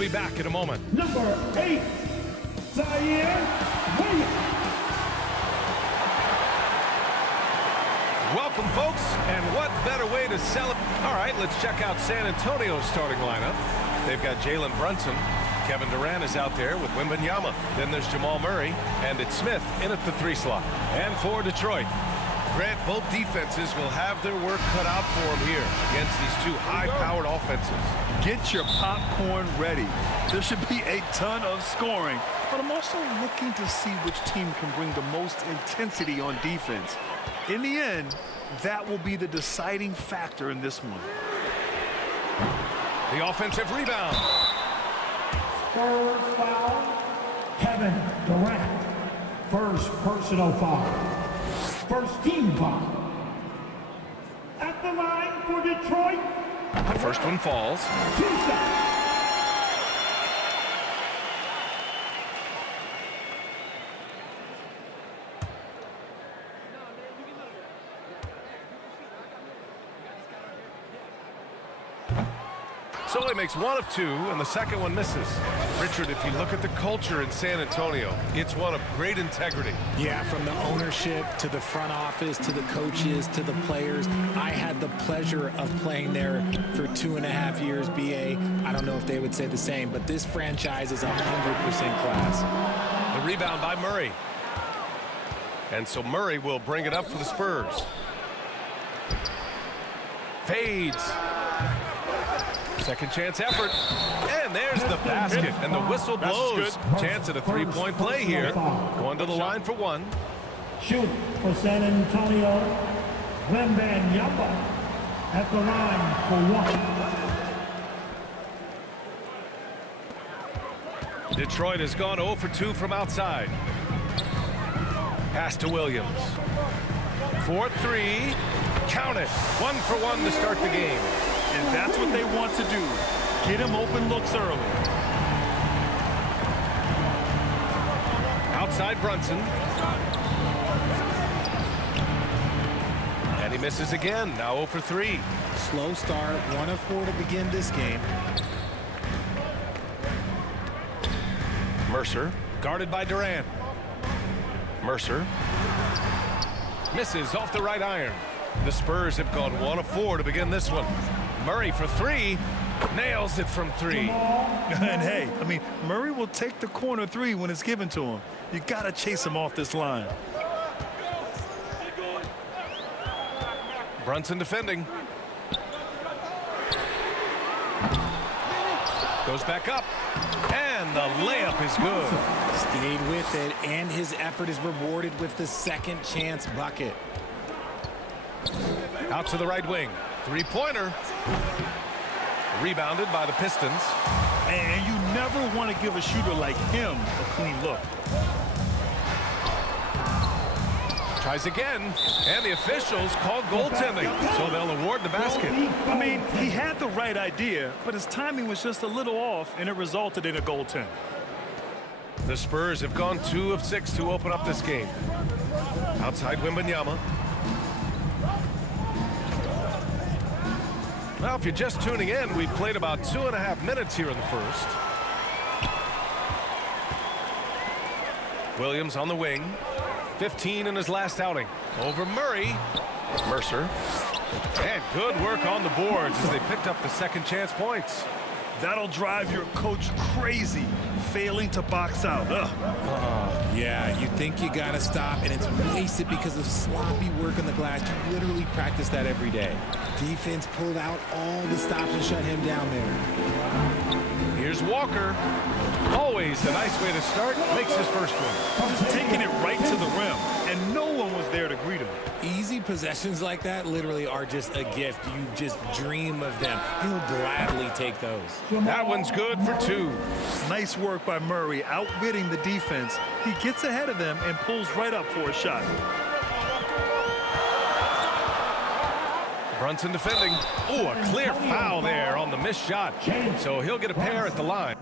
be back in a moment. Number 8, Zion Williams. Welcome, folks, and what better way to celebrate? All right, let's check out San Antonio's starting lineup. They've got Jalen Brunson. Kevin Durant is out there with Wembanyama. Then there's Jamal Murray, and it's Smith in at the 3 slot. And for Detroit, Grant, both defenses will have their work cut out for them here against these two high-powered offenses. Get your popcorn ready. There should be a ton of scoring, but I'm also looking to see which team can bring the most intensity on defense. In the end, that will be the deciding factor in this one. The offensive rebound. Spurs foul, Kevin Durant. First personal foul. First team foul. At the line for Detroit. The first one falls. 2 seconds. So he makes 1 of 2, and the second one misses. Richard, if you look at the culture in San Antonio, it's one of great integrity. Yeah, from the ownership to the front office to the coaches to the players. I had the pleasure of playing there for 2.5 years, BA. I don't know if they would say the same, but this franchise is 100% class. The rebound by Murray. And so Murray will bring it up for the Spurs. Fades. Second chance effort. And there's the basket. And the whistle blows. Chance at a three-point play here. Going to the line for 1. Shoot for San Antonio. Wembanyama at the line for 1. Detroit has gone 0 for 2 from outside. Pass to Williams. 4-3. Count it. 1 for 1 to start the game. And that's what they want to do. Get him open looks early. Outside Brunson. And he misses again. Now 0 for 3. Slow start, 1 of 4 to begin this game. Mercer, guarded by Durant. Mercer misses off the right iron. The Spurs have gone 1 of 4 to begin this one. Murray for 3, nails it from 3. And hey, I mean, Murray will take the corner 3 when it's given to him. You got to chase him off this line. Brunson defending. Goes back up. And the layup is good. Stayed with it, and his effort is rewarded with the second chance bucket. Out to the right wing. 3-pointer. Rebounded by the Pistons. And you never want to give a shooter like him a clean look. Tries again, and the officials called goaltending, so they'll award the basket. I mean, he had the right idea, but his timing was just a little off, and it resulted in a goaltend. The Spurs have gone 2 of 6 to open up this game. Outside Wembanyama. Well, if you're just tuning in, we've played about 2.5 minutes here in the first. Williams on the wing. 15 in his last outing. Over Murray. Mercer. And good work on the boards as they picked up the second chance points. That'll drive your coach crazy, failing to box out. Yeah, you think you got to stop, and it's wasted because of sloppy work on the glass. You literally practice that every day. Defense pulled out all the stops and shut him down there. Here's Walker. Always a nice way to start. Makes his first one. Just taking it right to the rim, and no one was there to greet him. Easy possessions like that literally are just a gift. You just dream of them. He'll gladly take those. That one's good for 2. Nice work by Murray, outwitting the defense. He gets ahead of them and pulls right up for a shot. Brunson defending. Oh, a clear foul there on the missed shot. So he'll get a pair at the line.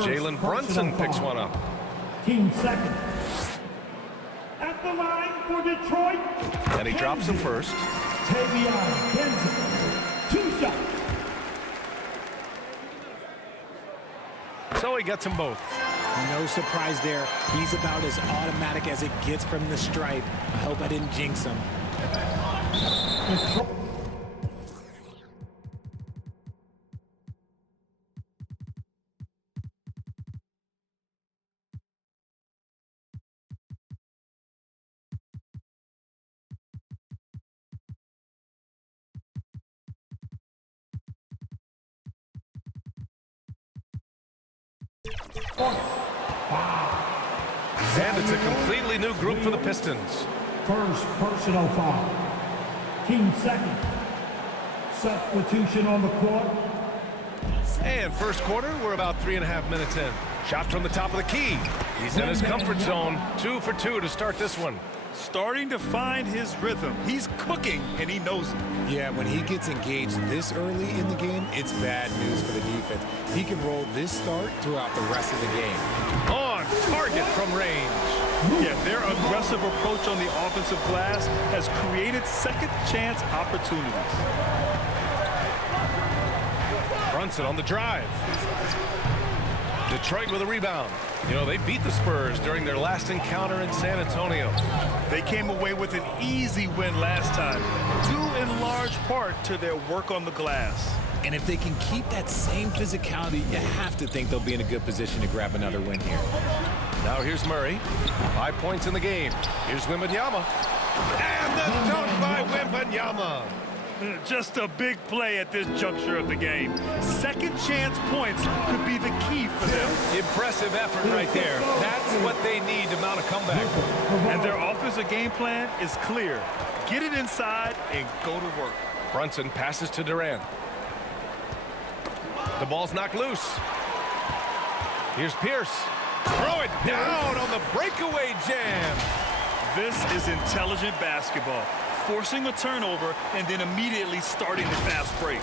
Jalen Brunson picks one up. Team second. At the line for Detroit. And he drops him first. Tavion Denson. 2 shots. So he gets them both. No surprise there. He's about as automatic as it gets from the stripe. I hope I didn't jinx him. Detroit. And it's a completely new group for the Pistons. First personal foul. Team second. Substitution on the court. And first quarter, we're about 3.5 minutes in. Shot from the top of the key. He's in his comfort zone. 2 for 2 to start this one. Starting to find his rhythm. He's cooking, and he knows it. Yeah, when he gets engaged this early in the game, it's bad news for the defense. He can roll this start throughout the rest of the game. On target from range. Yeah, their aggressive approach on the offensive glass has created second chance opportunities. Brunson on the drive. Detroit with a rebound. You know, they beat the Spurs during their last encounter in San Antonio. They came away with an easy win last time, due in large part to their work on the glass. And if they can keep that same physicality, you have to think they'll be in a good position to grab another win here. Now here's Murray. 5 points in the game. Here's Wembanyama. And the dunk by Wembanyama. Just a big play at this juncture of the game. Second chance points could be the key for them. Impressive effort right there. That's what they need to mount a comeback. And their offensive game plan is clear. Get it inside and go to work. Brunson passes to Durant. The ball's knocked loose. Here's Pierce. Throw it down on the breakaway jam. This is intelligent basketball. Forcing a turnover and then immediately starting the fast break.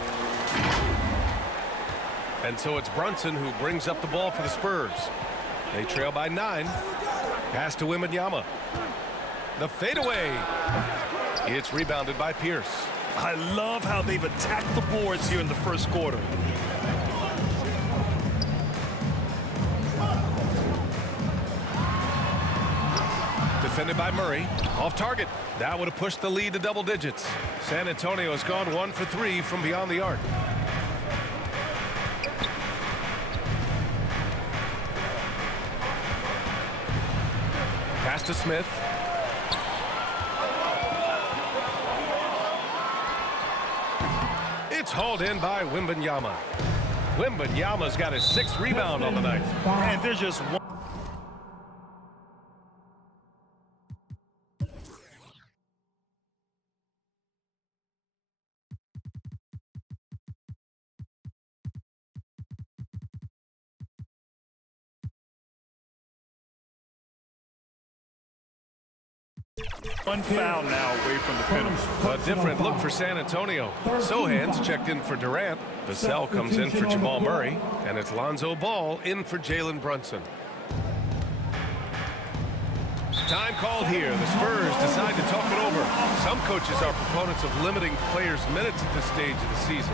And so it's Brunson who brings up the ball for the Spurs. They trail by 9. Pass to Wembanyama. The fadeaway. It's rebounded by Pierce. I love how they've attacked the boards here in the first quarter. Defended by Murray. Off target. That would have pushed the lead to double digits. San Antonio has gone 1 for 3 from beyond the arc. Pass to Smith. It's hauled in by Wembanyama. Wembanyama's got his 6th rebound on the night. And there's just one. One foul now away from the penalty. A different look for San Antonio. Sohan's checked in for Durant. Vassell comes in for Jamal Murray. And it's Lonzo Ball in for Jalen Brunson. Time called here. The Spurs decide to talk it over. Some coaches are proponents of limiting players' minutes at this stage of the season.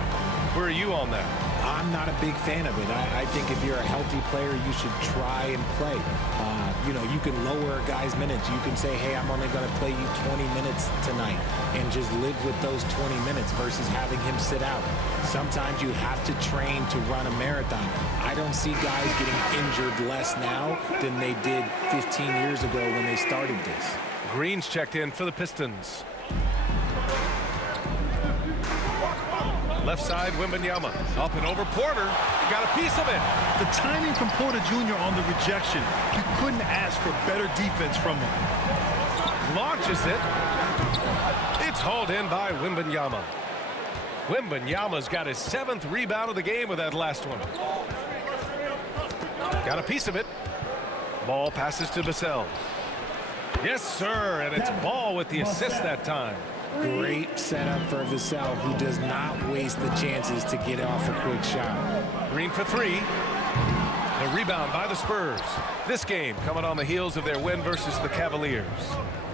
Where are you on that? I'm not a big fan of it. I think if you're a healthy player, you should try and play. You know, you can lower a guy's minutes. You can say, hey, I'm only going to play you 20 minutes tonight and just live with those 20 minutes versus having him sit out. Sometimes you have to train to run a marathon. I don't see guys getting injured less now than they did 15 years ago when they started this. Green's checked in for the Pistons. Left side, Wembanyama. Up and over Porter. Got a piece of it. The timing from Porter Jr. on the rejection, you couldn't ask for better defense from him. Launches it. It's hauled in by Wembanyama. Wembanyama's got his 7th rebound of the game with that last one. Got a piece of it. Ball passes to Vassell. Yes, sir, and it's Ball with the assist that time. Great setup for Vassell, who does not waste the chances to get off a quick shot. Green for 3. The rebound by the Spurs. This game coming on the heels of their win versus the Cavaliers.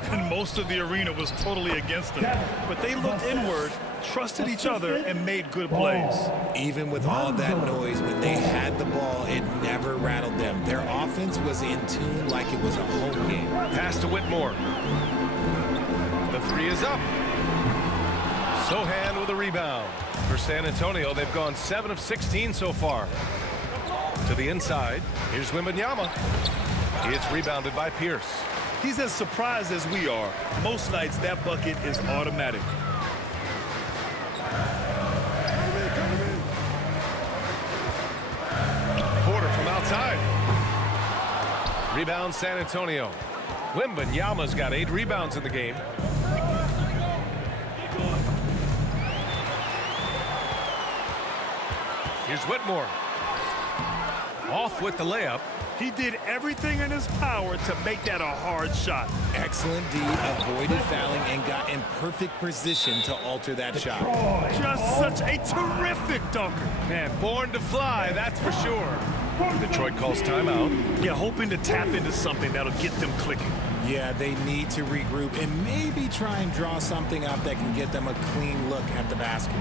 And most of the arena was totally against them. But they looked inward, trusted each other, and made good plays. Even with all that noise, when they had the ball, it never rattled them. Their offense was in tune like it was a home game. Pass to Whitmore. The three is up. Sohan with a rebound. For San Antonio, they've gone 7 of 16 so far. To the inside. Here's Wembanyama. It's rebounded by Pierce. He's as surprised as we are. Most nights, that bucket is automatic. Porter from outside. Rebound San Antonio. Wembanyama's got 8 rebounds in the game. Here's Whitmore. Off with the layup. He did everything in his power to make that a hard shot. Excellent D, avoided fouling, and got in perfect position to alter that shot. Just such a terrific dunker. Man, born to fly, that's for sure. Detroit calls timeout. Yeah, hoping to tap into something that'll get them clicking. Yeah, they need to regroup and maybe try and draw something up that can get them a clean look at the basket.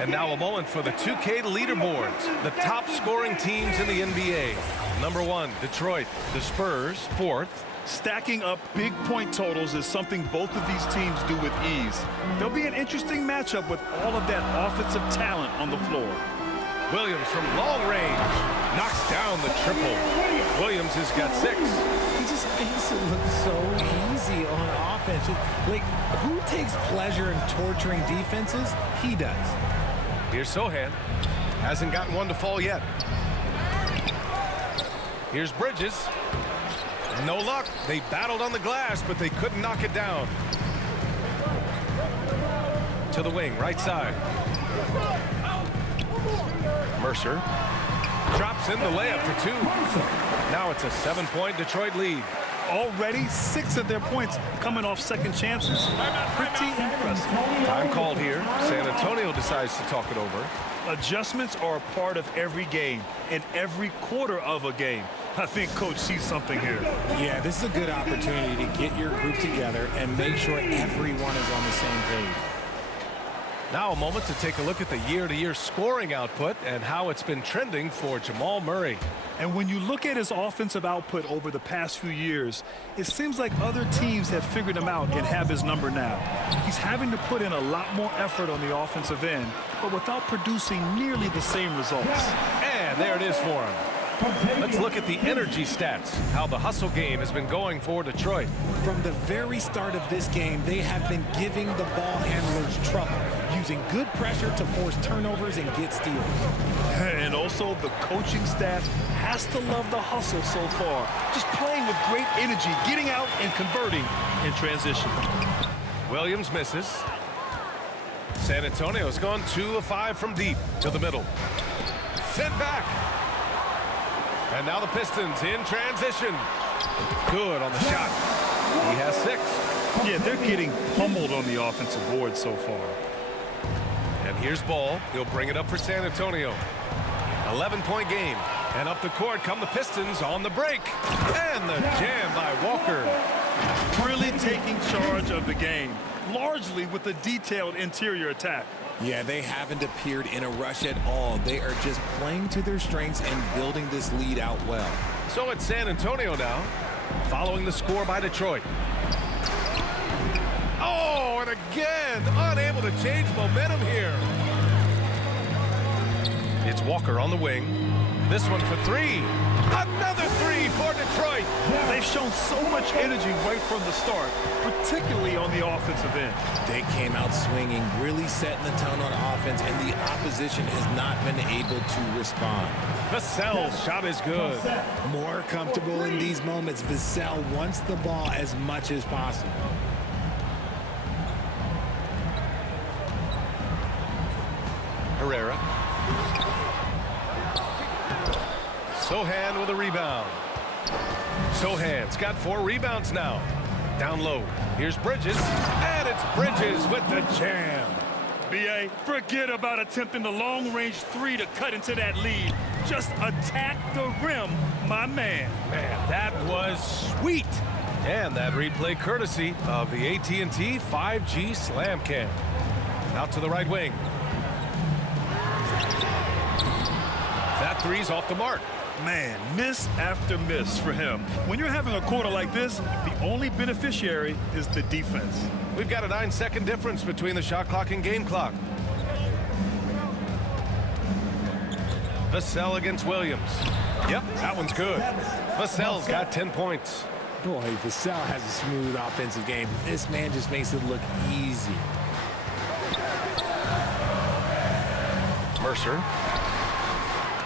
And now a moment for the 2K leaderboards. The top scoring teams in the NBA. Number 1, Detroit. The Spurs, 4th. Stacking up big point totals is something both of these teams do with ease. There'll be an interesting matchup with all of that offensive talent on the floor. Williams from long range knocks down the triple. Williams has got 6. He just makes it look so easy on offense. Like, who takes pleasure in torturing defenses? He does. Here's Sohan. Hasn't gotten one to fall yet. Here's Bridges. No luck. They battled on the glass, but they couldn't knock it down. To the wing, right side. Mercer drops in the layup for 2. Now it's a 7-point Detroit lead. Already 6 of their points coming off second chances. Pretty impressive. Time called here. San Antonio decides to talk it over. Adjustments are a part of every game and every quarter of a game. I think Coach sees something here. Yeah, this is a good opportunity to get your group together and make sure everyone is on the same page. Now a moment to take a look at the year-to-year scoring output and how it's been trending for Jamal Murray. And when you look at his offensive output over the past few years, it seems like other teams have figured him out and have his number now. He's having to put in a lot more effort on the offensive end, but without producing nearly the same results. And there it is for him. Let's look at the energy stats, how the hustle game has been going for Detroit. From the very start of this game, they have been giving the ball handlers trouble, using good pressure to force turnovers and get steals. And also, the coaching staff has to love the hustle so far. Just playing with great energy, getting out and converting in transition. Williams misses. San Antonio's gone 2 of 5 from deep to the middle. Sent back. And now the Pistons in transition. Good on the shot. He has 6. Yeah, they're getting pummeled on the offensive board so far. And here's Ball. He'll bring it up for San Antonio. 11-point game. And up the court come the Pistons on the break. And the jam by Walker. Really taking charge of the game, largely with a detailed interior attack. Yeah, they haven't appeared in a rush at all. They are just playing to their strengths and building this lead out well. So it's San Antonio now, following the score by Detroit. Oh, and again, unable to change momentum here. It's Walker on the wing. This one for 3. Another 3 for Detroit. They've shown so much energy right from the start, particularly on the offensive end. They came out swinging, really setting the tone on offense, and the opposition has not been able to respond. Vassell's shot is good. More comfortable in these moments. Vassell wants the ball as much as possible. Herrera. Sohan with a rebound. Sohan's got 4 rebounds now. Down low. Here's Bridges. And it's Bridges with the jam. B.A., forget about attempting the long-range three to cut into that lead. Just attack the rim, my man. Man, that was sweet. And that replay courtesy of the AT&T 5G Slam Cam. Out to the right wing. That three's off the mark. Man, miss after miss for him. When you're having a quarter like this, the only beneficiary is the defense. We've got a 9-second difference between the shot clock and game clock. Vassell against Williams. Yep, that one's good. Vassell's got 10 points. Boy, Vassell has a smooth offensive game. This man just makes it look easy. Mercer.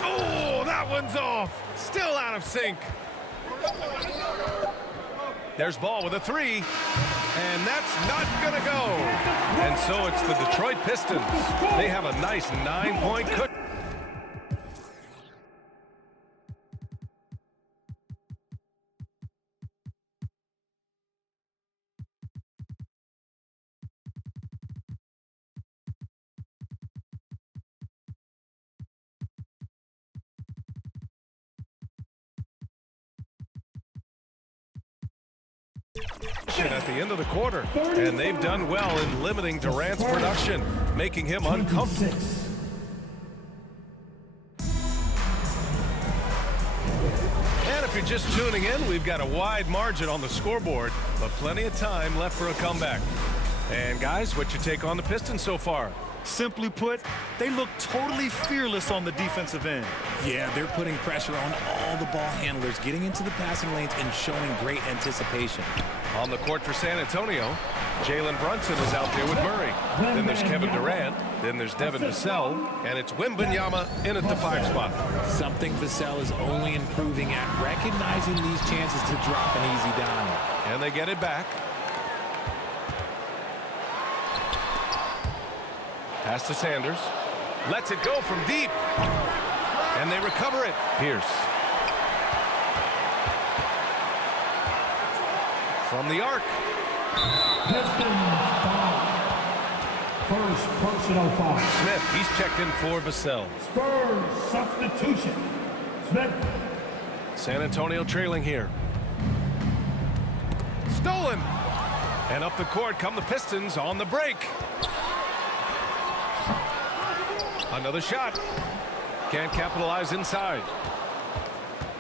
Oh, that one's off. Still out of sync. There's Ball with a three. And that's not going to go. And so it's the Detroit Pistons. They have a nice 9-point cook. At the end of the quarter, and they've done well in limiting Durant's production, making him uncomfortable. And if you're just tuning in, we've got a wide margin on the scoreboard, but plenty of time left for a comeback. And guys, what's your take on the Pistons so far? Simply put, they look totally fearless on the defensive end. Yeah, they're putting pressure on all the ball handlers, getting into the passing lanes and showing great anticipation. On the court for San Antonio, Jalen Brunson is out there with Murray. Then there's Kevin Durant. Then there's Devin Vassell. And it's Wembanyama in at the 5 spot. Something Vassell is only improving at, recognizing these chances to drop an easy dime. And they get it back. Pass to Sanders. Lets it go from deep. And they recover it. Pierce. From the arc. Pistons foul. First personal foul. Smith, he's checked in for Vassell. Spurs substitution. Smith. San Antonio trailing here. Stolen. And up the court come the Pistons on the break. Another shot. Can't capitalize inside.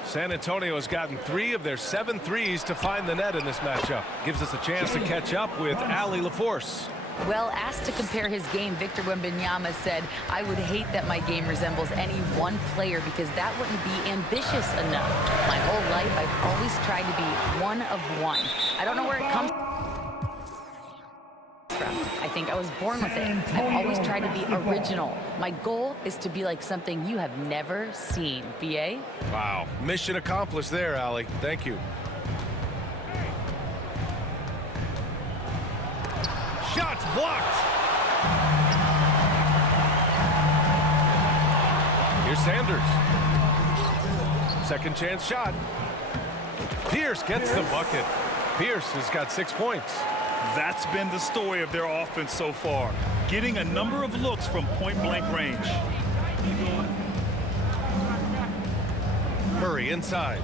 San Antonio has gotten 3 of their 7 threes to find the net in this matchup. Gives us a chance to catch up with Allie LaForce. Well, asked to compare his game, Victor Wembanyama said, "I would hate that my game resembles any one player because that wouldn't be ambitious enough. My whole life, I've always tried to be one of one. I don't know where it comes from. I think I was born with it. I've always tried to be original. My goal is to be like something you have never seen." B.A.? Wow. Mission accomplished there, Allie. Thank you. Shots blocked. Here's Sanders. Second chance shot. Pierce gets the bucket. Pierce has got 6 points. That's been the story of their offense so far, getting a number of looks from point-blank range. Murray inside.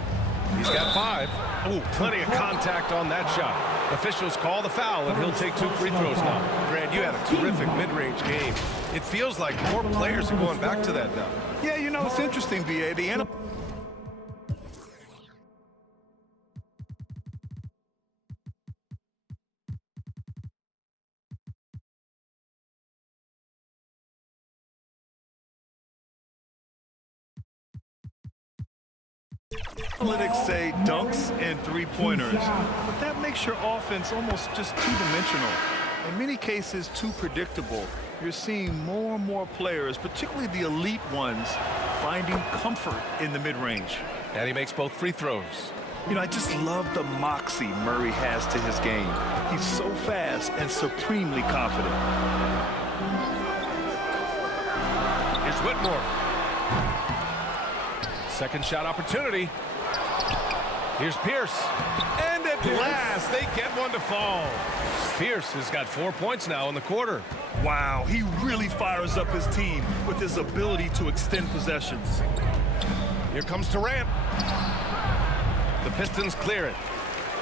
He's got 5. Ooh, plenty of contact on that shot. Officials call the foul, and he'll take 2 free throws now. Grant, you had a terrific mid-range game. It feels like more players are going back to that now. Yeah, you know, it's interesting, B.A. The analytics say dunks and three-pointers, but that makes your offense almost just two-dimensional. In many cases, too predictable. You're seeing more and more players, particularly the elite ones, finding comfort in the mid-range. And he makes both free throws. You know, I just love the moxie Murray has to his game. He's so fast and supremely confident. Here's Whitmore. Second shot opportunity. Here's Pierce. And it glass. They get one to fall. Pierce has got 4 points now in the quarter. Wow, he really fires up his team with his ability to extend possessions. Here comes Durant. The Pistons clear it.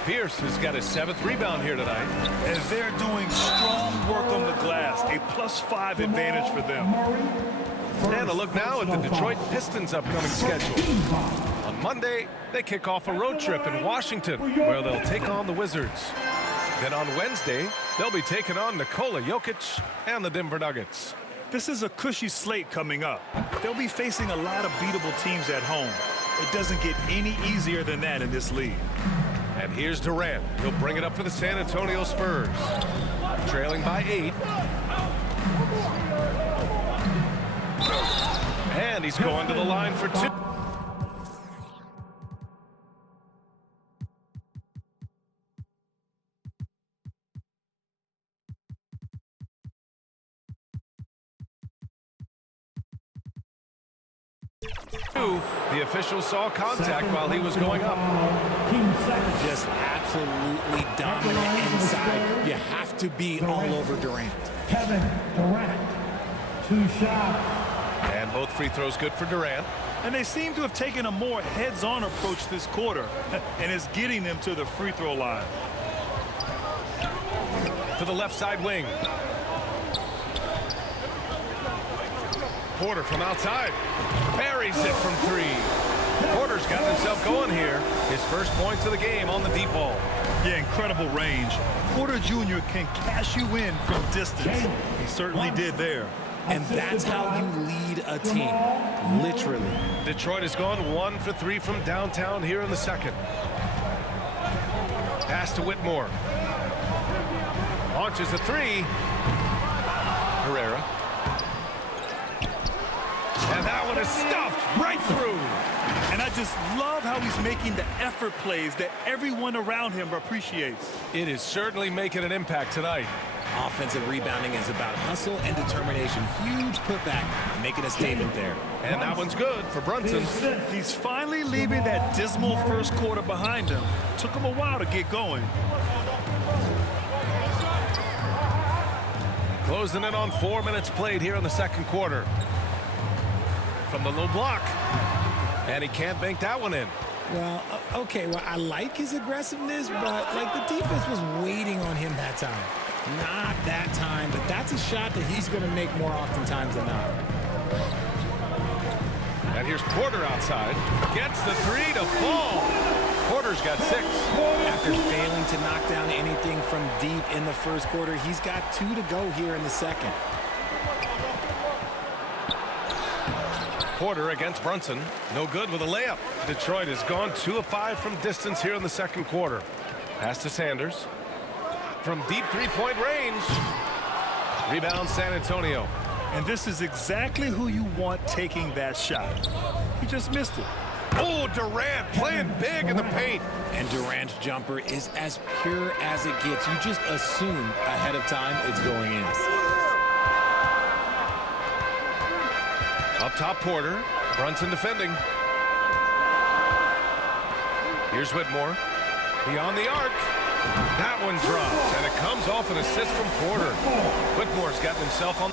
Pierce has got his 7th rebound here tonight. And they're doing strong work on the glass, a +5 advantage for them. And a look now at the Detroit Pistons' upcoming schedule. On Monday, they kick off a road trip in Washington, where they'll take on the Wizards. Then on Wednesday, they'll be taking on Nikola Jokic and the Denver Nuggets. This is a cushy slate coming up. They'll be facing a lot of beatable teams at home. It doesn't get any easier than that in this league. And here's Durant. He'll bring it up for the San Antonio Spurs. Trailing by 8. And he's going to the line for 2. The official saw contact while he was going up. Just absolutely dominant inside. You have to be all over Durant. Kevin Durant, 2 shots. And both free throws good for Durant. And they seem to have taken a more heads-on approach this quarter, and it's getting them to the free throw line. To the left side wing. Porter from outside. Buries it from 3. Porter's got himself going here. His first points of the game on the deep ball. Yeah, incredible range. Porter Jr. can cash you in from distance. He certainly did there. And that's how you lead a team, literally. Detroit has gone 1 for 3 from downtown here in the second. Pass to Whitmore. Launches a 3. Herrera. And that one is stuffed right through. And I just love how he's making the effort plays that everyone around him appreciates. It is certainly making an impact tonight. Offensive rebounding is about hustle and determination. Huge putback, making a statement there. And that one's good for Brunson. He's finally leaving that dismal first quarter behind him. Took him a while to get going. Closing in on 4 minutes played here in the second quarter. From the low block. And he can't bank that one in. Well, okay, well, I like his aggressiveness, but, like, the defense was waiting on him that time. Not that time, but that's a shot that he's going to make more oftentimes than not. And here's Porter outside. Gets the 3 to fall. Porter's got 6. After failing to knock down anything from deep in the first quarter, he's got 2 to go here in the second. Porter against Brunson. No good with a layup. Detroit has gone 2 of 5 from distance here in the second quarter. Pass to Sanders. From deep 3-point range. Rebound San Antonio. And this is exactly who you want taking that shot. He just missed it. Oh, Durant playing big in the paint. And Durant's jumper is as pure as it gets. You just assume ahead of time it's going in. Up top, Porter. Brunson defending. Here's Whitmore. Beyond the arc. That one drops, and it comes off an assist from Porter. Whitmore's gotten himself on.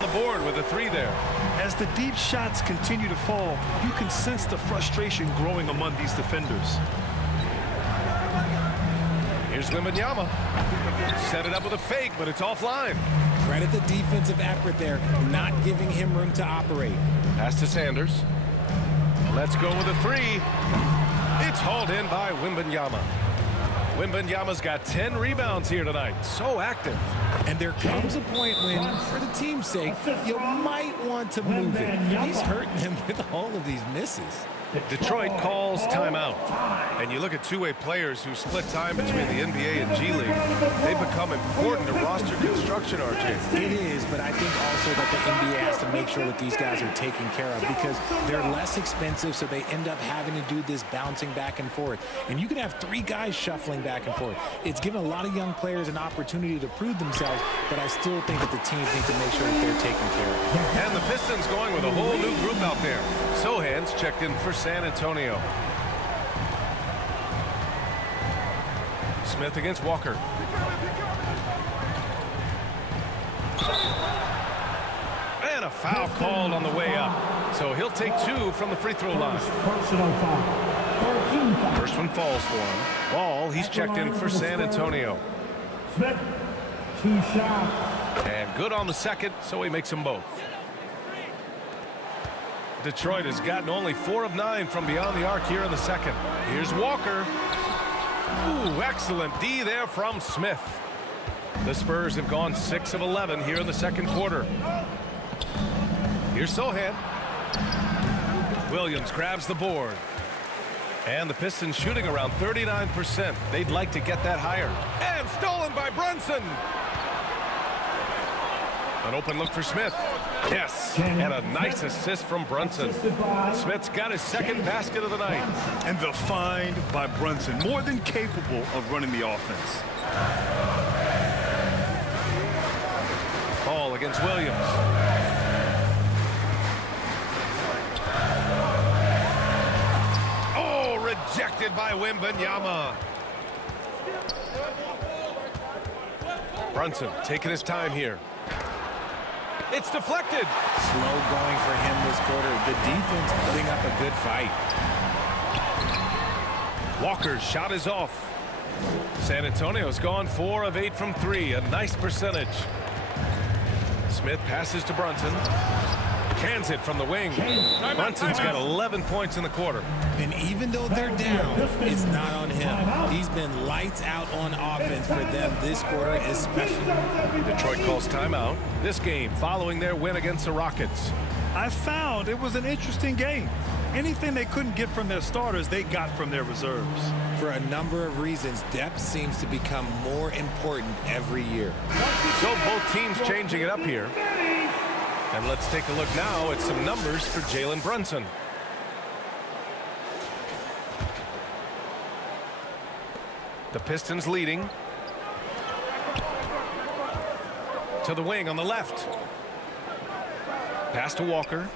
The board with a 3 there. As the deep shots continue to fall, you can sense the frustration growing among these defenders. Here's Wembanyama. Set it up with a fake, but it's offline. Credit the defensive effort there, not giving him room to operate. Pass to Sanders. Let's go with a 3. It's hauled in by Wembanyama. Wembanyama's got 10 rebounds here tonight. So active. And there comes a point when, for the team's sake, you might want to move it. He's hurting them with all of these misses. Detroit calls timeout. And you look at two-way players who split time between the NBA and G League. They become important to roster construction, RJ. It is, but I think also that the NBA has to make sure that these guys are taken care of because they're less expensive, so they end up having to do this bouncing back and forth. And you can have three guys shuffling back and forth. It's given a lot of young players an opportunity to prove themselves, but I still think that the teams need to make sure that they're taken care of. And the Pistons going with a whole new group out there. Sohan's checked in for San Antonio. Smith against Walker. And a foul called on the way up. So he'll take two from the free throw line. Personal foul. 13 foul. First one falls for him. Ball, he's checked in for San Antonio. Smith, 2 shots. And good on the second, so he makes them both. Detroit has gotten only 4 of 9 from beyond the arc here in the second. Here's Walker. Ooh, excellent D there from Smith. The Spurs have gone 6 of 11 here in the second quarter. Here's Sohan. Williams grabs the board. And the Pistons shooting around 39%. They'd like to get that higher. And stolen by Brunson. An open look for Smith. Yes, and a nice assist from Brunson. Smith's got his second basket of the night. And the find by Brunson, more than capable of running the offense. Ball against Williams. Oh, rejected by Wembanyama. Brunson taking his time here. It's deflected. Slow going for him this quarter. The defense putting up a good fight. Walker's shot is off. San Antonio's gone 4 of 8 from 3. A nice percentage. Smith passes to Brunson. Cans it from the wing. Brunson's got 11 points in the quarter. And even though they're down, it's not on him. He's been lights out on offense for them this quarter especially. Detroit calls timeout. This game following their win against the Rockets. I found it was an interesting game. Anything they couldn't get from their starters, they got from their reserves. For a number of reasons, depth seems to become more important every year. So both teams changing it up here. And let's take a look now at some numbers for Jalen Brunson. The Pistons leading. To the wing on the left. Pass to Walker.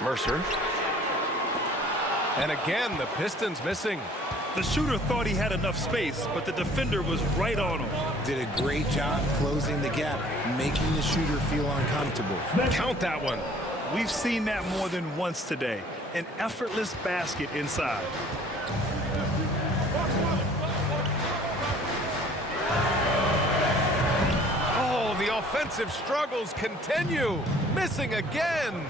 Mercer. And again, the Pistons missing. The shooter thought he had enough space, but the defender was right on him. Did a great job closing the gap, making the shooter feel uncomfortable. Count that one. We've seen that more than once today. An effortless basket inside. Oh, the offensive struggles continue. Missing again.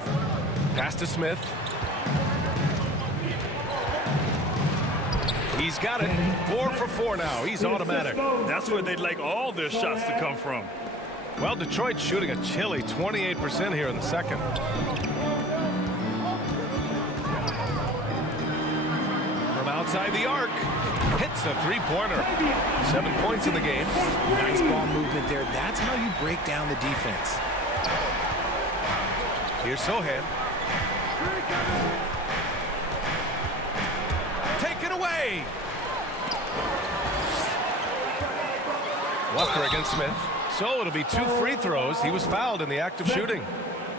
Pass to Smith. He's got it. 4 for 4 now. He's automatic. That's where they'd like all their shots to come from. Well, Detroit's shooting a chilly 28% here in the second. From outside the arc. Hits a three-pointer. 7 points in the game. Nice ball movement there. That's how you break down the defense. Here's Sohan. Taken away. Walker against Smith. So it'll be 2 free throws. He was fouled in the act of shooting.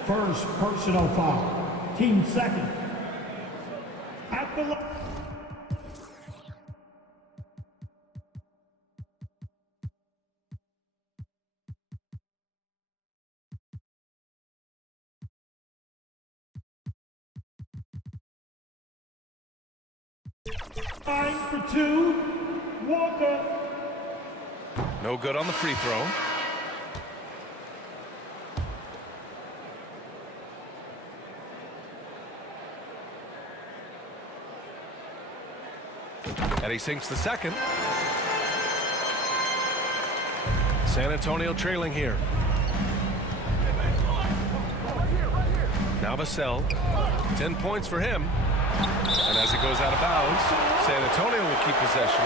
First personal foul. Team second. At the line. Line for 2, Walker. No good on the free throw. And he sinks the second. San Antonio trailing here. Now Vassell, 10 points for him. And as it goes out of bounds, San Antonio will keep possession.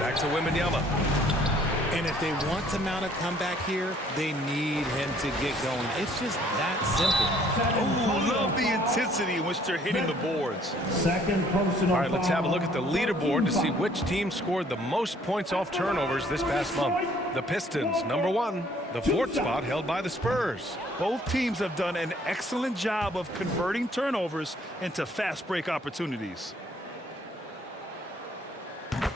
Back to Wembanyama. And if they want to mount a comeback here, they need him to get going. It's just that simple. Oh, love the intensity in which they're hitting the boards. Second personal. All right, let's have a look at the leaderboard to see which team scored the most points off turnovers this past month. The Pistons, #1. The 4th spot held by the Spurs. Both teams have done an excellent job of converting turnovers into fast break opportunities.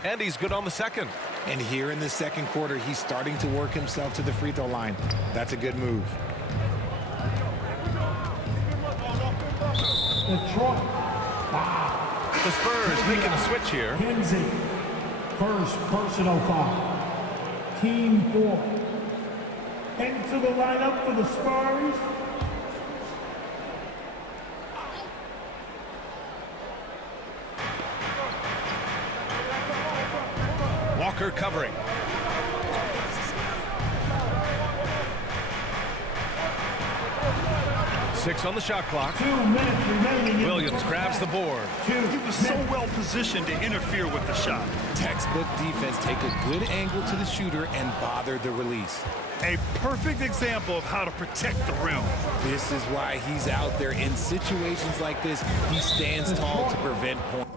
And he's good on the second. And here in the second quarter, he's starting to work himself to the free throw line. That's a good move. Detroit. The Spurs making a switch here. Kinsey. First personal foul. Team 4. Into the lineup for the Spurs. Walker covering. Six on the shot clock. 2 minutes remaining. Williams grabs the board. He was so well positioned to interfere with the shot. Textbook defense, take a good angle to the shooter and bother the release. A perfect example of how to protect the rim. This is why he's out there in situations like this. He stands tall to prevent points.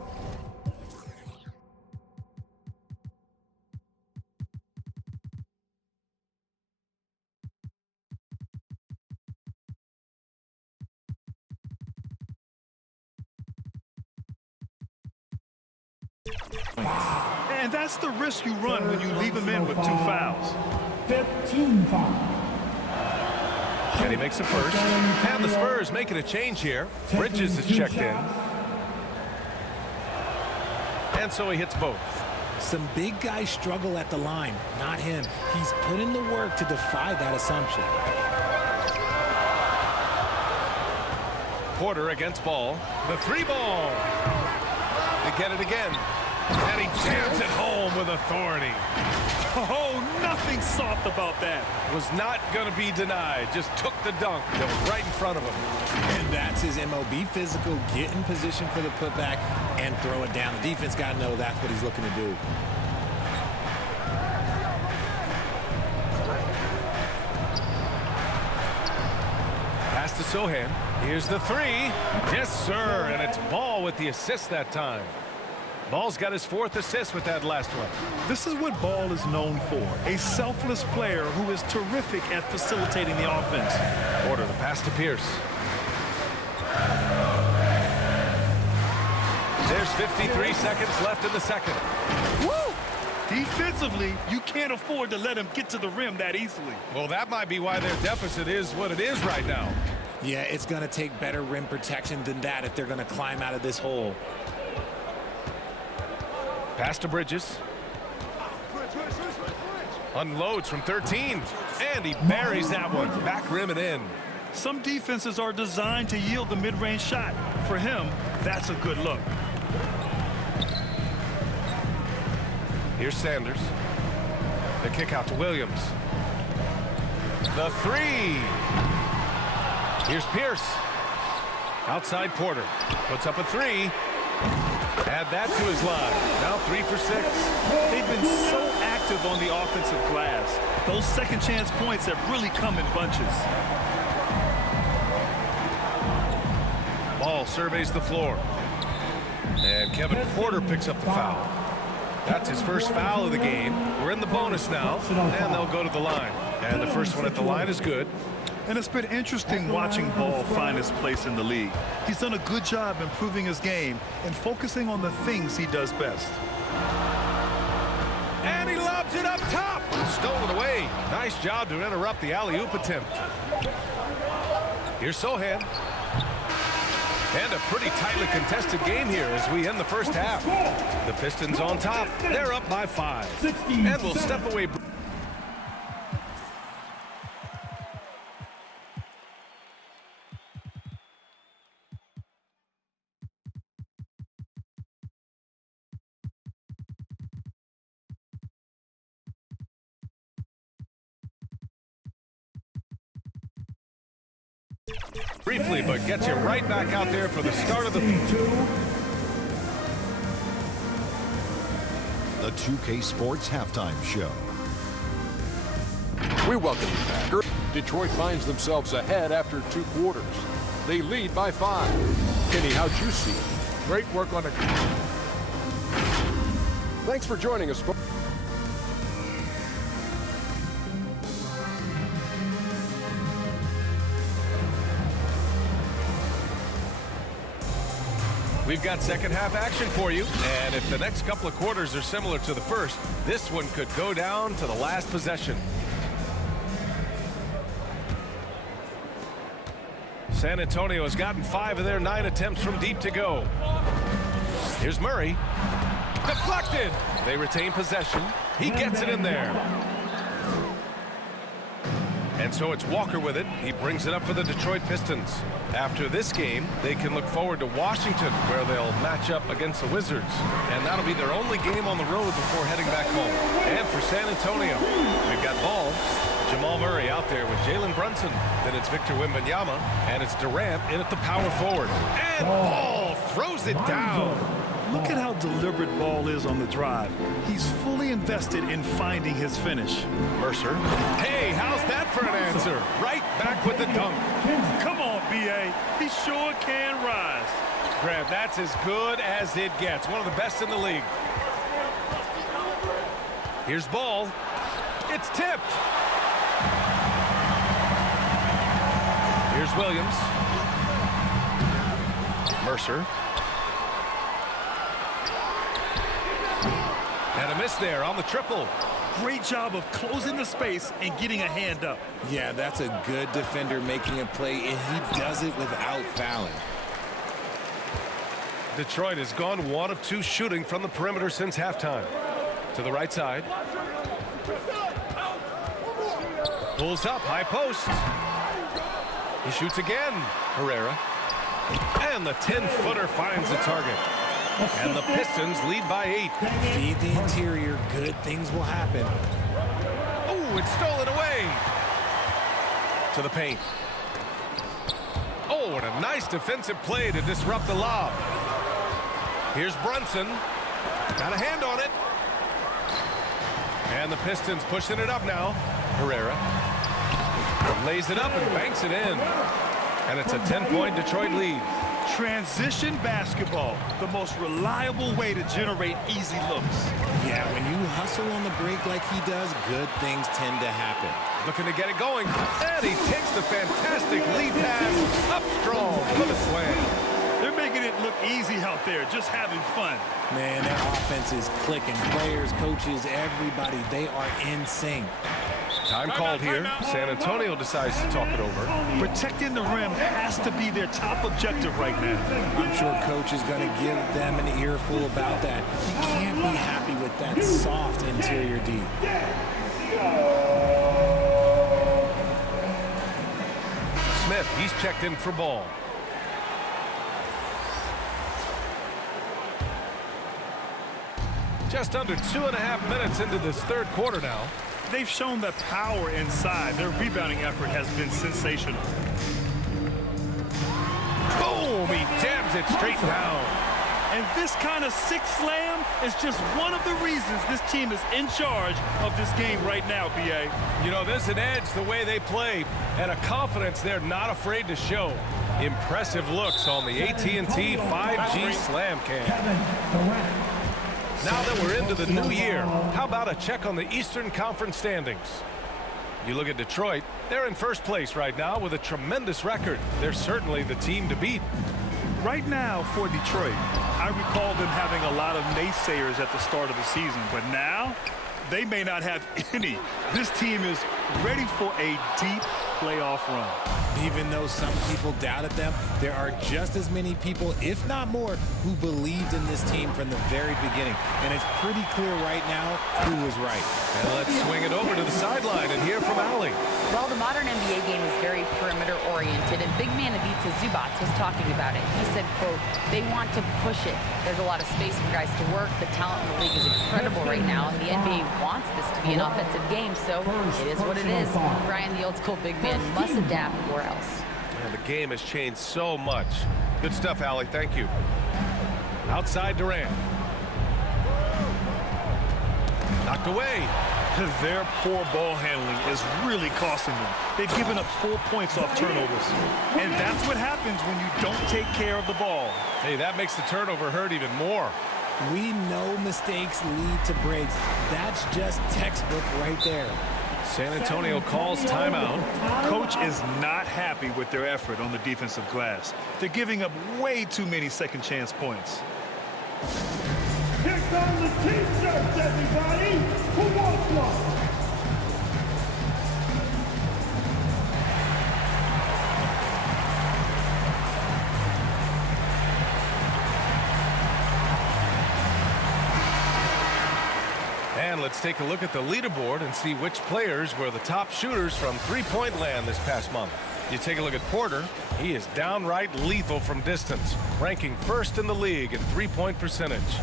And that's the risk you run when you leave him in with 2 fouls. 15 foul. And he makes the first. And the Spurs making a change here. Bridges is checked in. And so he hits both. Some big guys struggle at the line, not him. He's put in the work to defy that assumption. Porter against Ball. The 3 ball. They get it again. And he jams it home with authority. Oh, nothing soft about that. Was not going to be denied. Just took the dunk that was right in front of him. And that's his MOB physical, get in position for the putback and throw it down. The defense got to know that's what he's looking to do. Pass to Sohan. Here's the 3. Yes, sir. And it's Ball with the assist that time. Ball's got his 4th assist with that last one. This is what Ball is known for. A selfless player who is terrific at facilitating the offense. Porter, the pass to Pierce. There's 53 seconds left in the second. Woo! Defensively, you can't afford to let him get to the rim that easily. Well, that might be why their deficit is what it is right now. Yeah, it's going to take better rim protection than that if they're going to climb out of this hole. Pass to Bridges. Unloads from 13. And he buries that one. Back rim and in. Some defenses are designed to yield the mid-range shot. For him, that's a good look. Here's Sanders. The kick out to Williams. The 3. Here's Pierce. Outside Porter. Puts up a 3. Add that to his line. Now 3 for 6. They've been so active on the offensive glass. Those second chance points have really come in bunches. Ball surveys the floor. And Kevin Porter picks up the foul. That's his first foul of the game. We're in the bonus now, and they'll go to the line. And the first one at the line is good. And it's been interesting watching Ball find his place in the league. He's done a good job improving his game and focusing on the things he does best. And he lobs it up top. Stolen away. Nice job to interrupt the alley-oop attempt. Here's Sohan. And a pretty tightly contested game here as we end the first half. The Pistons on top. They're up by 5. And we'll step away. Briefly, but gets you right back out there for the start of the... The 2K Sports Halftime Show. We welcome you back. Detroit finds themselves ahead after 2 quarters. They lead by 5. Kenny, how'd you see it? Great work on the... Thanks for joining us. We've got second half action for you, and if the next couple of quarters are similar to the first, this one could go down to the last possession. San Antonio has gotten 5 of their 9 attempts from deep to go. Here's Murray. Deflected. They retain possession. He gets it in there. And so it's Walker with it. He brings it up for the Detroit Pistons. After this game, they can look forward to Washington, where they'll match up against the Wizards. And that'll be their only game on the road before heading back home. And for San Antonio, we've got Ball, Jamal Murray out there with Jalen Brunson. Then it's Victor Wembanyama, and it's Durant in at the power forward. And Ball throws it down. Look at how deliberate Ball is on the drive. He's fully invested in finding his finish. Mercer. Hey, how's that for an answer? Right back with the dunk. Come on, B.A. He sure can rise. Grab, that's as good as it gets. One of the best in the league. Here's Ball. It's tipped. Here's Williams. Mercer. And a miss there on the triple. Great job of closing the space and getting a hand up. Yeah, that's a good defender making a play, and he does it without fouling. Detroit has gone 1 of 2 shooting from the perimeter since halftime. To the right side. Pulls up, high post. He shoots again. Herrera. And the 10-footer finds the target. And the Pistons lead by 8. Feed the interior. Good things will happen. Oh, it's stolen away. To the paint. Oh, and a nice defensive play to disrupt the lob. Here's Brunson. Got a hand on it. And the Pistons pushing it up now. Herrera lays it up and banks it in. And it's a 10-point Detroit lead. Transition basketball, the most reliable way to generate easy looks. Yeah, when you hustle on the break like he does, good things tend to happen. Looking to get it going. And he takes the fantastic lead pass up strong for the slam. They're making it look easy out there, just having fun. Man, that offense is clicking. Players, coaches, everybody, they are in sync. Time called here. San Antonio decides to talk it over. Protecting the rim has to be their top objective right now. I'm sure coach is going to give them an earful about that. You can't be happy with that soft interior D. Smith, he's checked in for Ball. Just under 2.5 minutes into this third quarter now. They've shown that power inside. Their rebounding effort has been sensational. Boom! He jams it straight down. And this kind of sick slam is just one of the reasons this team is in charge of this game right now, B.A. You know, there's an edge the way they play and a confidence they're not afraid to show. Impressive looks on the AT&T 5G Slam Cam. Now that we're into the new year, how about a check on the Eastern Conference standings? You look at Detroit, they're in first place right now with a tremendous record. They're certainly the team to beat. Right now for Detroit, I recall them having a lot of naysayers at the start of the season, but now they may not have any. This team is ready for a deep playoff run. Even though some people doubted them, there are just as many people, if not more, who believed in this team from the very beginning. And it's pretty clear right now who was right. And let's swing it over to the sideline and hear from Allie. Well, the modern NBA game is very perimeter-oriented, and big man Ivica Zubac was talking about it. He said, quote, they want to push it. There's a lot of space for guys to work. The talent in the league is incredible right now, and the NBA wants this to be an offensive game, so it is what it is. Brian, the old-school big man, must adapt or else. And the game has changed so much. Good stuff, Allie. Thank you. Outside Durant. Knocked away. Their poor ball handling is really costing them. They've given up 4 points off turnovers. And that's what happens when you don't take care of the ball. Hey, that makes the turnover hurt even more. We know mistakes lead to breaks. That's just textbook right there. San Antonio calls timeout. Coach is not happy with their effort on the defensive glass. They're giving up way too many second chance points. Here come the T-shirts, everybody! Who wants one? And let's take a look at the leaderboard and see which players were the top shooters from three-point land this past month. You take a look at Porter. He is downright lethal from distance, ranking first in the league in three-point percentage.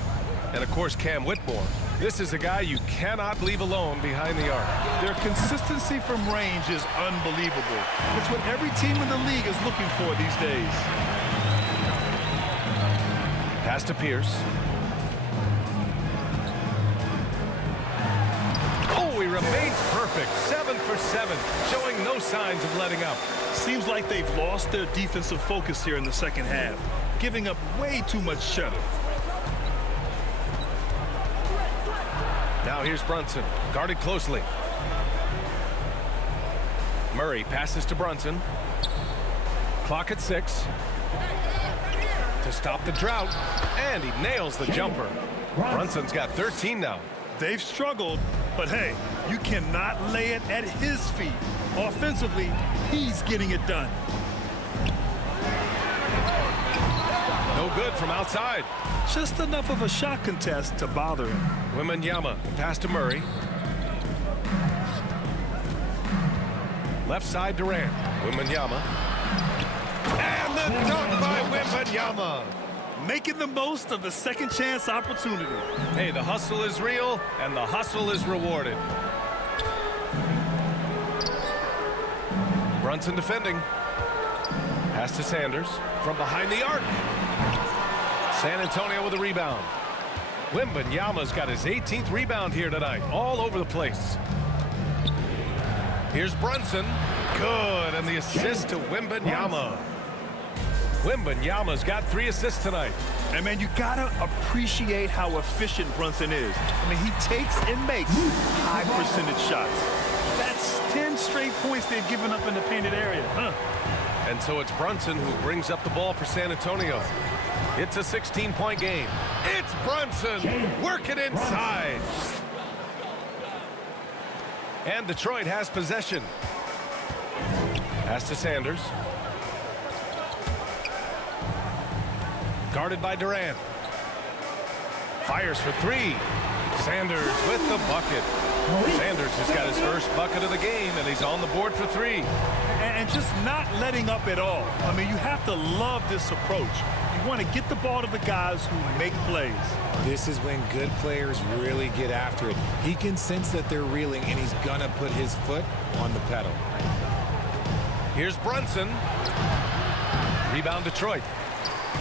And, of course, Cam Whitmore. This is a guy you cannot leave alone behind the arc. Their consistency from range is unbelievable. It's what every team in the league is looking for these days. Pass to Pierce. Oh, he remains perfect. 7 for 7, showing no signs of letting up. Seems like they've lost their defensive focus here in the second half, giving up way too much shuttle. Now here's Brunson, guarded closely. Murray passes to Brunson. Clock at 6. To stop the drought, and he nails the jumper. Brunson's got 13 now. They've struggled, but hey, you cannot lay it at his feet. Offensively, he's getting it done. No good from outside. Just enough of a shot contest to bother him. Wembanyama, pass to Murray. Left side Durant. Wembanyama. And the dunk by Wembanyama. Making the most of the second chance opportunity. Hey, the hustle is real, and the hustle is rewarded. Brunson defending. Pass to Sanders from behind the arc. San Antonio with a rebound. Wembanyama's got his 18th rebound here tonight, all over the place. Here's Brunson. Good, and the assist to Wembanyama. Wembanyama's got 3 assists tonight. And, man, you got to appreciate how efficient Brunson is. I mean, he takes and makes high percentage shots. That's 10 straight points they've given up in the painted area. And so it's Brunson who brings up the ball for San Antonio. It's a 16-point game. It's Brunson working inside. And Detroit has possession. Pass to Sanders. Guarded by Durant. Fires for 3. Sanders with the bucket. Sanders has got his first bucket of the game, and he's on the board for 3. And just not letting up at all. I mean, you have to love this approach. You want to get the ball to the guys who make plays. This is when good players really get after it. He can sense that they're reeling, and he's gonna put his foot on the pedal. Here's Brunson. Rebound Detroit.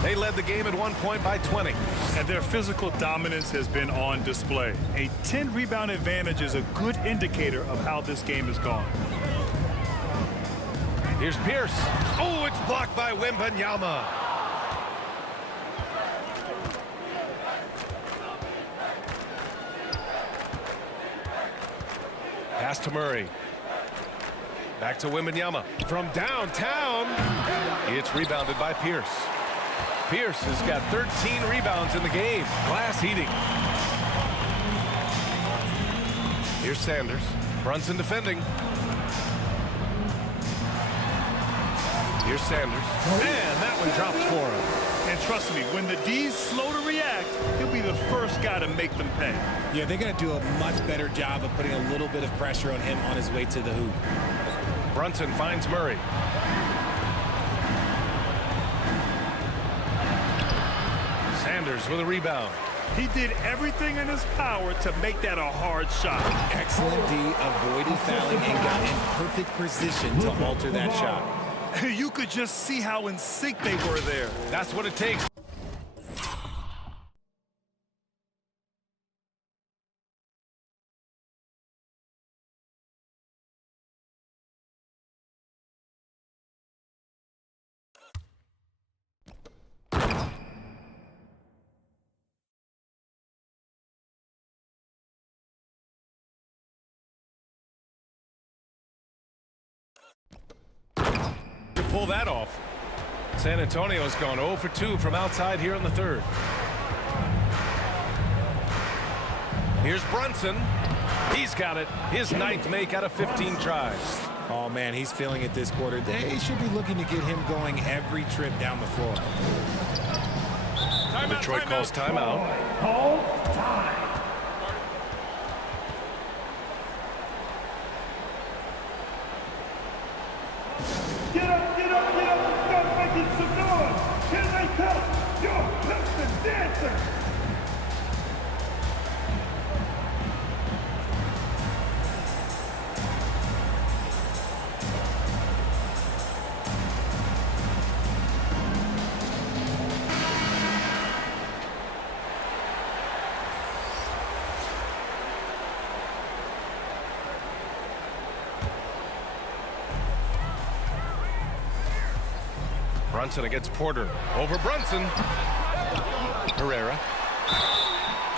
They led the game at one point by 20. And their physical dominance has been on display. A 10-rebound advantage is a good indicator of how this game has gone. Here's Pierce. Oh, it's blocked by Wembanyama. Pass to Murray. Back to Wembanyama. From downtown. It's rebounded by Pierce. Pierce has got 13 rebounds in the game. Glass heating. Here's Sanders. Brunson defending. Here's Sanders. And that one drops for him. And trust me, when the D's slow to react, he'll be the first guy to make them pay. Yeah, they're going to do a much better job of putting a little bit of pressure on him on his way to the hoop. Brunson finds Murray. Sanders with a rebound. He did everything in his power to make that a hard shot. Excellent D, avoided fouling and got in perfect position to alter that shot. You could just see how in sync they were there. That's what it takes. Pull that off. San Antonio's gone 0 for 2 from outside here in the third. Here's Brunson. He's got it. His 9th make out of 15 tries. Oh, man, he's feeling it this quarter. They should be looking to get him going every trip down the floor. Detroit calls timeout. Call time. Get up, get up, get up, start making some noise. Here they come, your Pistons dancers. Brunson against Porter. Over Brunson. Herrera.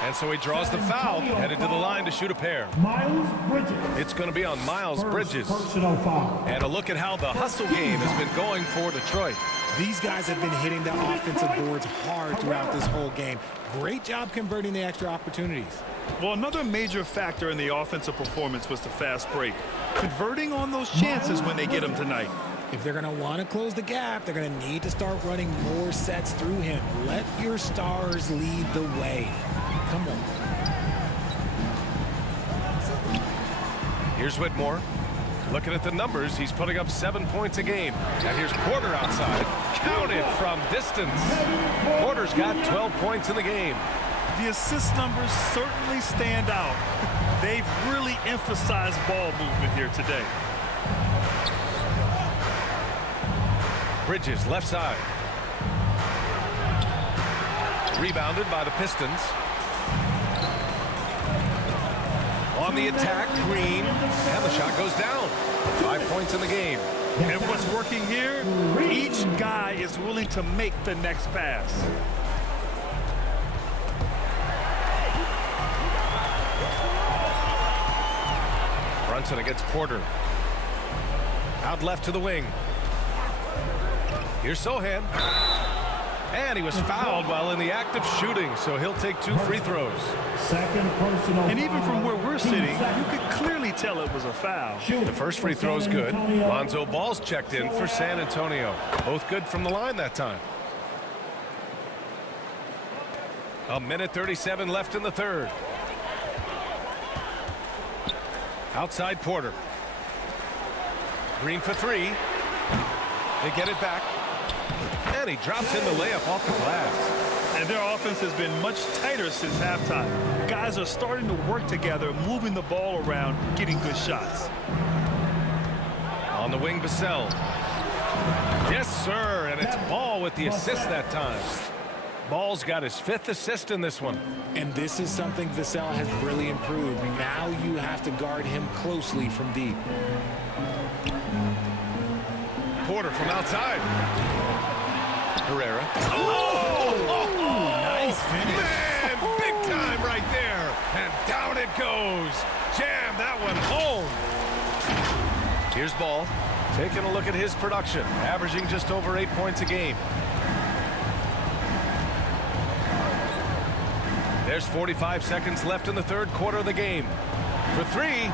And so he draws the foul. Headed to the line to shoot a pair. Miles Bridges. It's going to be on Miles Bridges. Personal foul. And a look at how the hustle game has been going for Detroit. These guys have been hitting the offensive boards hard throughout this whole game. Great job converting the extra opportunities. Well, another major factor in the offensive performance was the fast break. Converting on those chances when they get them tonight. If they're going to want to close the gap, they're going to need to start running more sets through him. Let your stars lead the way. Come on. Here's Whitmore. Looking at the numbers, he's putting up 7 points a game. And here's Porter outside. Counted from distance. Porter's got 12 points in the game. The assist numbers certainly stand out. They've really emphasized ball movement here today. Bridges, left side. Rebounded by the Pistons. On the attack, Green. And the shot goes down. 5 points in the game. And what's working here? Each guy is willing to make the next pass. Brunson against Porter. Out left to the wing. Here's Sohan. And he was fouled while in the act of shooting, so he'll take 2 free throws. Second personal And even from where foul. we're sitting, you could clearly tell it was a foul. The first free throw's good. Lonzo Ball's checked in for San Antonio. Both good from the line that time. 1:37 left in the third. Outside Porter. Green for 3. They get it back. And he drops in the layup off the glass. And their offense has been much tighter since halftime. Guys are starting to work together, moving the ball around, getting good shots. On the wing, Vassell. Yes, sir, and it's Ball with the assist that time. Ball's got his 5th assist in this one. And this is something Vassell has really improved. Now you have to guard him closely from deep. Porter from outside. Herrera. Nice finish. Man, big time right there. And down it goes. Jam that one home. Here's Ball. Taking a look at his production. Averaging just over 8 points a game. There's 45 seconds left in the third quarter of the game. For 3.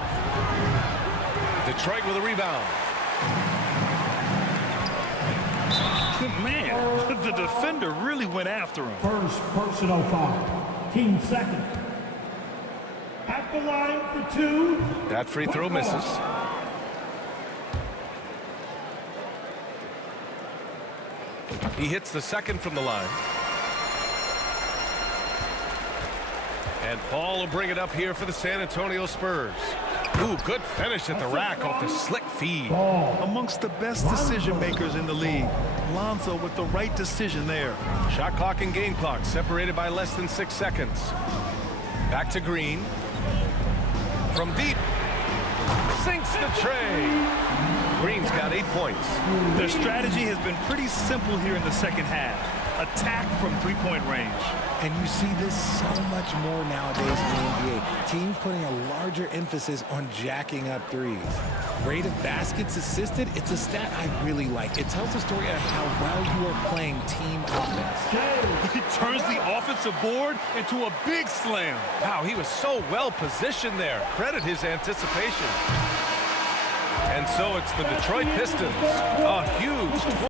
Detroit with a rebound. Man, the defender really went after him. First personal foul. Team second. At the line for two. That free throw misses. He hits the second from the line. And Paul will bring it up here for the San Antonio Spurs. Ooh, good finish at the rack off the slick feed. Ball. Amongst the best decision makers in the league. Lonzo with the right decision there. Shot clock and game clock separated by less than 6 seconds. Back to Green. From deep. Sinks the tray. Green's got 8 points. Their strategy has been pretty simple here in the second half. Attack from three-point range. And you see this so much more nowadays in the NBA. Teams putting a larger emphasis on jacking up threes. Rate of baskets assisted, it's a stat I really like. It tells the story of how well you are playing team offense. He turns the offensive board into a big slam. Wow, he was so well positioned there. Credit his anticipation. And so it's the Detroit Pistons. A huge